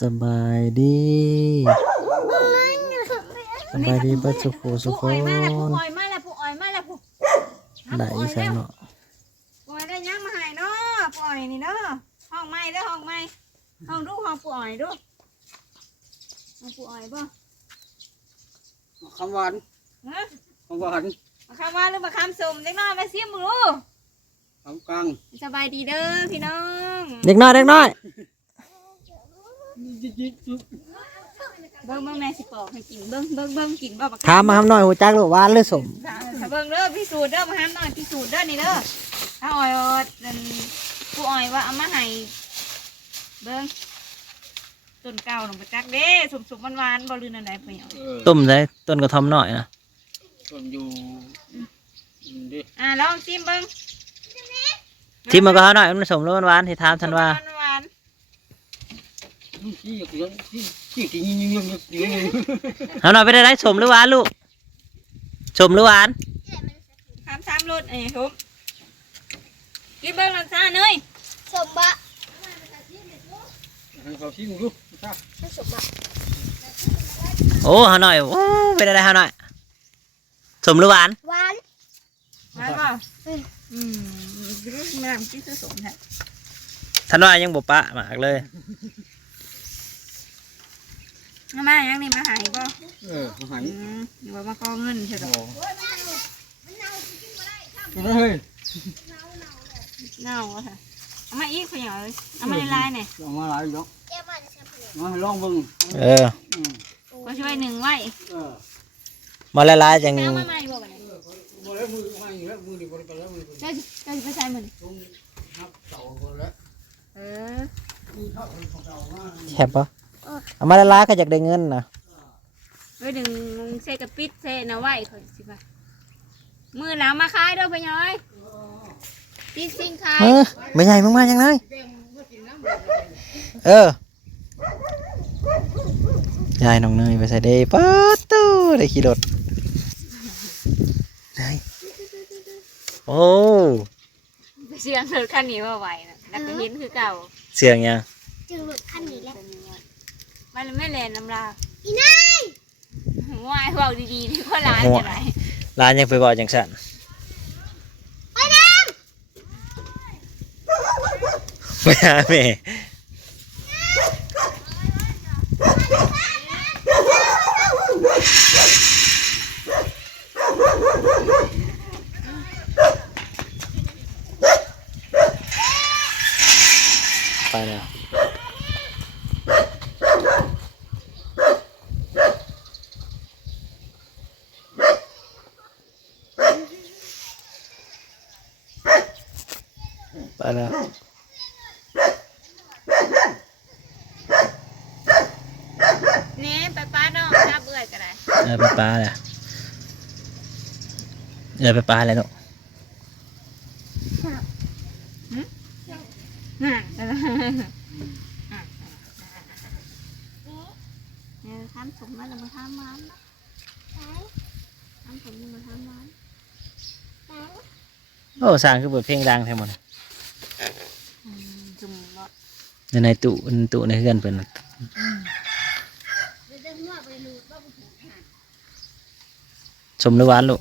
สบายดีสบายดีปัจจุบันสุขผู้อ่อยมาแล้วผู้อ่อยมาแล้วผู้อ่อยมาแล้วผู้ได้อีสังเนาะผู้อ่อยได้ยังมาให้เนาะผู้อ่อยนี่เนาะห้องไม้เด้อห้องไม้ห้องดูห้องผู้อ่อยดูห้องผู้อ่อยบ่คำหวาน ฮะ คำหวาน มาคำว่าหรือมาคำสุ่มเล็กน้อยมาเสียมมือ คำกลาง สบายดีเด้อพี่น้อง เด็กน้อยเด็กน้อย เบิ้งแม่สิปอกให้กินเบิ้งกินบ่บัก ถามมาทำหน่อยหัวจักหรือหวานหรือสม ถ้าเบิ้งเด้อพิสูจน์เด้อมาห้ามหน่อยพิสูจน์เด้อนี่เด้อถ้าอ่อยผู้อ่อยว่าเอามาให้เบิ้งต้นเก่าหนูประจักเด้สุกๆหวานๆบ่ลืนอันใดเพิ่นเอา ต้มได้ต้นกระทอมหน่อยนะ ต้นอยู่ดิ ลองชิมเบิ้ง ที่มันก็เขาหน่อยมันสมแล้วมันหวานที่ถามท่านว่า หวาน ที่กินยิง เขาหน่อยไปได้ไรสมหรือหวานลูกสมหรือหวาน ๆทำรสทุบกินเบิ้งรสชาติเนย สมบะ เขาชี้มึงดูจ้า สมบะ โอ้เขาหน่อยโอ้ไปได้ไรเขาหน่อยสมหรือหวาน หวาน หวานป่ะไม่ทำกินผสมแท้ ท่านว่ายังบ่ปะมากเลย มายังนี่มาหายป่ะ หาย หรือว่ามาขอเงินใช่ไหม เฮ้ย เน่าค่ะเอามาอีกคนอย่างเลยเอามาในลายเนี่ย ลองมาหลายดอก แก้มันแชมพู มาให้ลองเบิ่ง ก็ช่วยหนึ่งไว้ มาละลายจัง เอามาใหม่บ่กัน บ่ได้มือมาอีกแล้วมือดิบ่ได้ไปแล้วมือ จะไปใช้มัน นับเต่าคนแล้ว เออ แคบปะเอามาละลายก็อยากได้เงินนะ หนึ่งเซกับปิดเซนะไว้คนสิป่ะมือหลังมาขายด้วยพี่น้อยปิดซิงขาย ไม่ใหญ่มากๆยังไงยายน้องเนยไปใส่เดย์ป๊าดตู้ได้ขี่รถได้โอ้ เสียงรถคันนี้ว่าไหวนะแล้วก็เห็นคือเก่า เสียงยัง จึงหลุดขั้นนี้แล้ว มันไม่แลนน้ำลา อีนาย ว่ายว่าดีๆที่พ่อร้านจะไหน ร้านยังไปบอกจังสัน ไปน้ ไปหาแม่ไปแล้วไปแล้ว เนี่ยไปป้าน้องจับเบื่อกันเลย ไปปลาเลยไปปลาอะไรลูก เนี่ยทำสมมาแล้วมาทำมันทำสมมาทำมัน โอ้สร้างคือเปิดเพลงดังทั้งหมด จุ่มบ่ ในตู้ในเฮือนเป็นชมหรือหวานลูก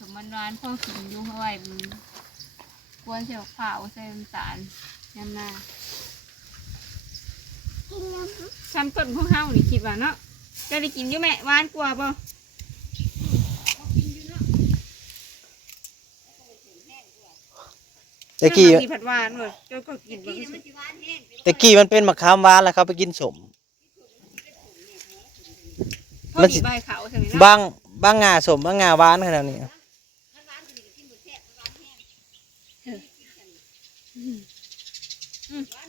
สมมันร้านพ่อกินยุ่งเอาไว้มันกวนเสียวขาวใส่น้ำตาลยำหน้า ำกินยำ ซ้ำต้นพวกเฮานี่คิดว่าเนาะจะได้กินอยู่แม่หวานกว่าป่ะ ตะกี้ ผัดหวานเลยเจ้าก็กินบ่ ตะกี้มันเป็นมะขามหวานแล้วเขาไปกินสม พอดีใบขาวใช่ไหมเนาะ บางงาสมบางงาหวานขนาดนี้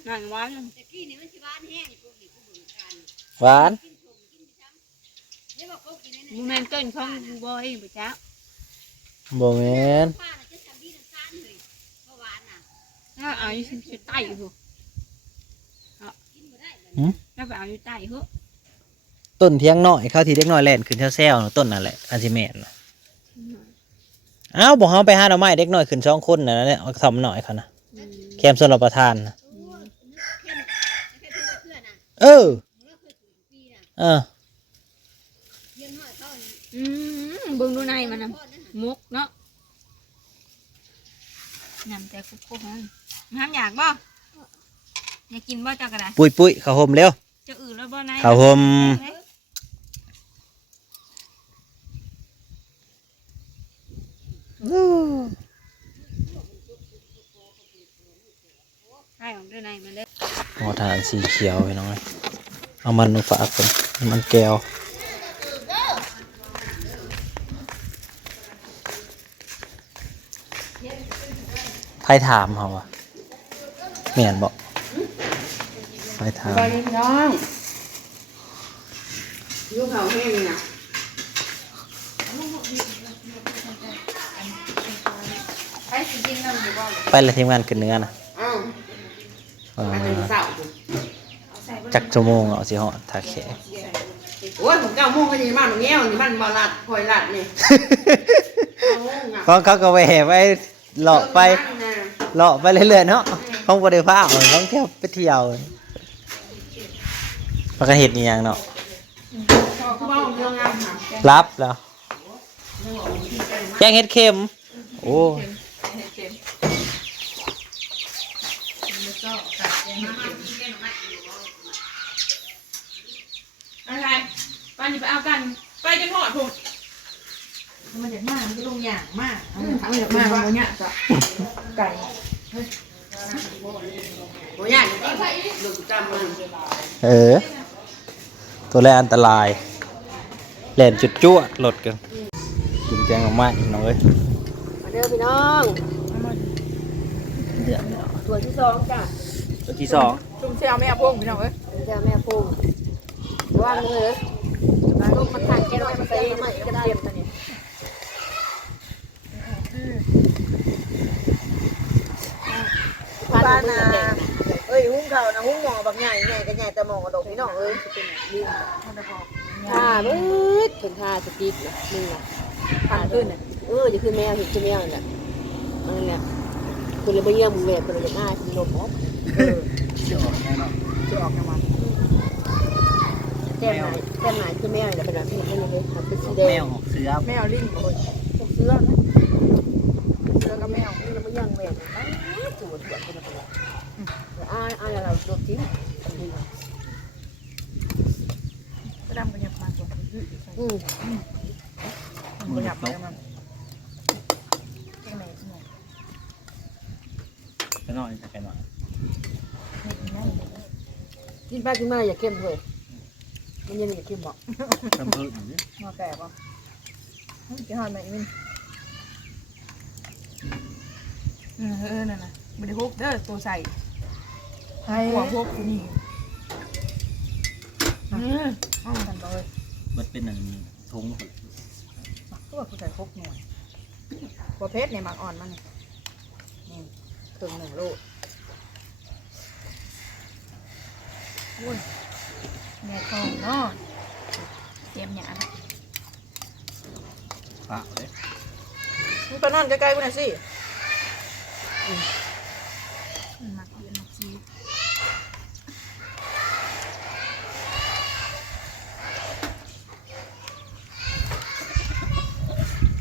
หนังหวาน หวาน มูแมนต้นของบอยบ่จ้า บ่แม่น ถ้าเอาอยู่ใต้อยู่แล้วไปเอาอยู่ใต้เหรอ ต้นเทียงน้อยเขาที่เด็กน้อยแล่นขึ้นแถวๆต้นนั่นแหละอันสิแม่นอ้าวบ่เฮาไปหาหน่อไม้เด็กน้อยขึ้น2คนน่ะเนี่ยเอาทำหน่อยเขานะแคมส่วนรับประทานนะ เออ เบิ่งดูในมันน่ะมุกเนาะยำแต่คุกๆนั่นห้ามอยากบ่อยากกินบ่เจ้าก็ได้ ปุ้ยข้าวหอมเร็ว เจ้าอื่นแล้วบ่ใน ข้าวหอม ใช่ของดูในมันเด้อ หม้อทานสีเขียวพี่น้องเอามันมาฝากคนมันแก้วไพ่ถามเขาอะเมียนบอกไพ่ถาม ไปน้องยูเขาแห้งนะ ไปสิกินน้ำอยู่บ่ ไปเลยทีมงานขึ้นเนื้อนะ อ้าว เออ มาถึงเสา จักชั่วโมงเอาสิเหาะถ้าแขก โอ้ยผม9 โมงก็ยังมาหนูเงี้ยวนี่มันบาลัดคอยลัดนี่9 โมงอ่ะ เพราะเขาก็ไปแห่ไปเลาะไปเลาะไปเรื่อยๆเนาะเขาบ่ได้พาเขาเที่ยวไปเที่ยวมันก็เห็ดนี่ยังเนาะ เขาบอกเรื่องงานค่ะ รับแล้วแกงเห็ดเค็มโอ้ อะไรป้านี่ไปเอากันไปจนหอดผม มันจะมากมันจะลงอย่างมาก เอาจากมาว่าเนี่ยจ้ะไก่โอ้ยเนี่ยลูกจำมัน เออ ตัวแรกอันตรายแล่นจุดจ้วดหลดกันกินแกงออกมาอีกน้องเอ้ย มาเด้อพี่น้องตัวที่2จ้ะ ตัวที่สอง ชุ่มเชียวแม่พงพี่น้องเอ้ยเชียวแม่พงว่างเลยลูกมันถ่ายแก้วมาใส่ไม่ก็ได้ตัวนี้ บ้านนาเอ้ยหุ้งเขานะหุ้งหมอแบบใหญ่ใหญ่กันใหญ่แต่หมอกระดกพี่น้องเอ้ย ท่ามืดเป็นท่าสติ๊กเลยมึงอ่ะท่าขึ้นอ่ะจะขึ้นแมวเห็นขึ้นแมวนี่แหละนั่นแหละคุณเลยไปเยี่ยมมึงเวทคุณเลยง่ายคุณลมออกจะออกแน่นอนจะออกแน่นอนแก้มไหนคือแมวนี่แหละเป็นแบบนี้ให้เลยมันเป็นสีแด แม ง วออกเสือ แมวลิ้นโอ้ย พวกเสื้อนะ เสือกับแมว นี่เราไปเยี่ยมเวทจูดแบบเป็นอะไรอ้ายเราโดนทิ้ง ก็ดำกันยับมาตัว มันหยับนกไปหน่อยจะไปหน่อย กินไปกินมาอย่าเข้มเลยมันยังอย่าเข้มบอก เพิ่มอยู่ดิ มาแก่ป่ะจะหอนไหมมินนั่นนะไม่ได้พกเด้อตัวใส่หัวพกนี่ห้องกันเลย มันเป็นอันทุง ตัวผู้ใส่พกหน่วยตัวเพชรในหมักอ่อนมันนี่ครึ่ง1 โลแม่ทองเนาะเตรียมหยาด ฝากเลย มึงไปนอนใกล้ๆกูหน่อยสิหมักเย็นหมักซี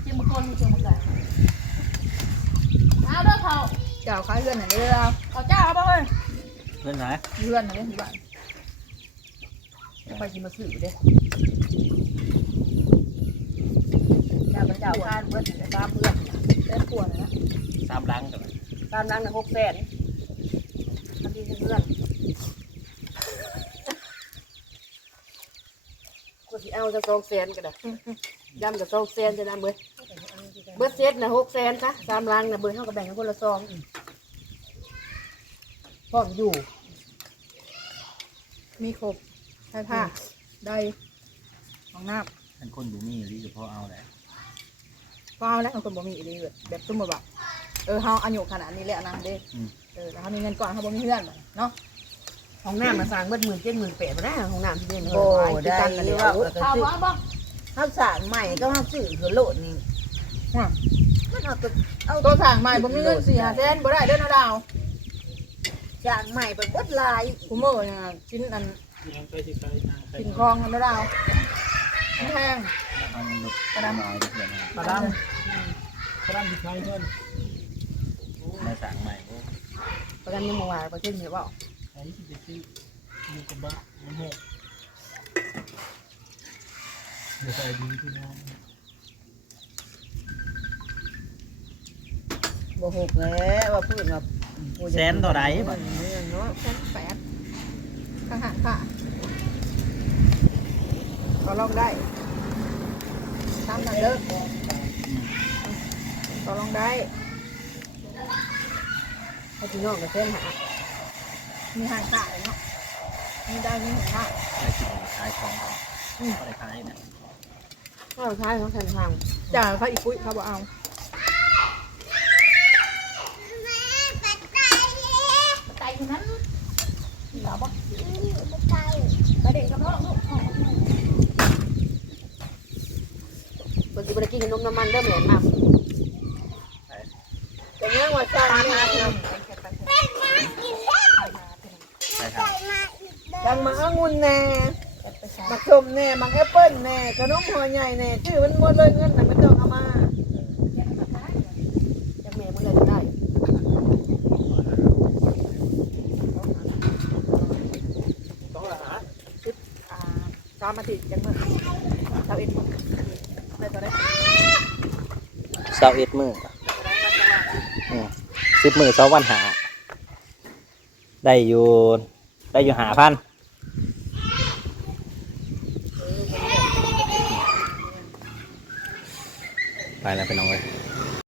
จิ้มคนจิ้มอะไรเอาเด้อเขาเจ้าขายเรือนไหนเด้อเอาเจ้าเอาไปเลย เพื่อนไหน เรือนไหนเด้อที่บ้านไปกินมาซื้อเด้เจ้าเป็นเจ้าข้านเพื่อนแต่ตามเพื่อนเล่นขวดนะ สามลังกัน ตามรังนะ600,000ทำดีเพื่อนกูสิเอาจะ200,000ก็ได้ยำกับ200,000จะนำเบิดเซตนะ600,000ซะ3ลังนะเบิดเท่ากับแบ่งกันคนละ2พร้อมอยู่ มีครบใช้ผ้าได้ของน้ ท่านคนดูมีหรือเฉพาะเอาแหละ ำก็เอาแล้วคนบ่มีอีกเลยแบบตุ้มแบบเฮาอายุขนาดนี้แล้วนะเด้แล้วเขามีเงินก่อนเขาบ่มีเพื่อนเนาะ ห้องน้ำมาสร้างเบิด17,000 18,000มาได้ห้องน้ำที่เด่น โอ้ได้ กันเลย ว่า ว่า เอาบ่บ่ เฮาสร้างใหม่ก็เฮาซื้อคือโลดนี่มันเอา ตัวสั่งใหม่บ่มีเงิน4-5 แสนบ่ได้เด้อนะดาว สร้างใหม่ไปเบิดลาย กูมื้อเนี่ยชิ้นอัน กินคลองกันแล้วเราแห้ง กระดำน้อยเพื่อน กระดำที่ใช้เงิน มาสั่งใหม่ ประกันยังมาวายประเทศเห็นเปล่า ใช้ที่จะซื้อมีกระบะมันหกเดี๋ยวใส่ดีที่น้อง บ่หกแล้วว่าพูดแบบ แสนเท่าไหร่บัด เนาะ1,800ข้างหางค่ะก็ลองได้ตามนั้นเด้อก็ลองได้ให้พี่น้องกับเส้นหามีหางค่ะเนาะมีได้มีหางค่ะ ได้กินขายของก็ได้ขายนะ ก็ใช้ของแทนทาง จ่าเขาอีกปุ้ยเขาบอกเอา แม่ปัดไก่ ไก่คนนั้นเหรอบ่ ปัดไก่ ไปเด็กกับพ่อลูก บางทีบ่ได้กินขนมน้ำมันเริ่มแหลมมากแต่เนื่องว่าจ้างเนี่ย เป็นมากินแล้ว ใช่ค ไก่ รับ มาอีกเด้ ดั อง มาองุ่นแน่มักชมแน่มักแอปเปิ้ลแน่ขนมหัวใหญ่แน่ชื่อมันหมดเลยเงินน่ะมันต้องเอามา จากแม่เมื่อไรจะได้ ต้องละหา 3 อาทิตย์จังมื้อ21มื้อได้ตัวได้ 21มื้อ10มื้อ2วันหาได้อยู่5,000ไปแล้วไปน้องเลย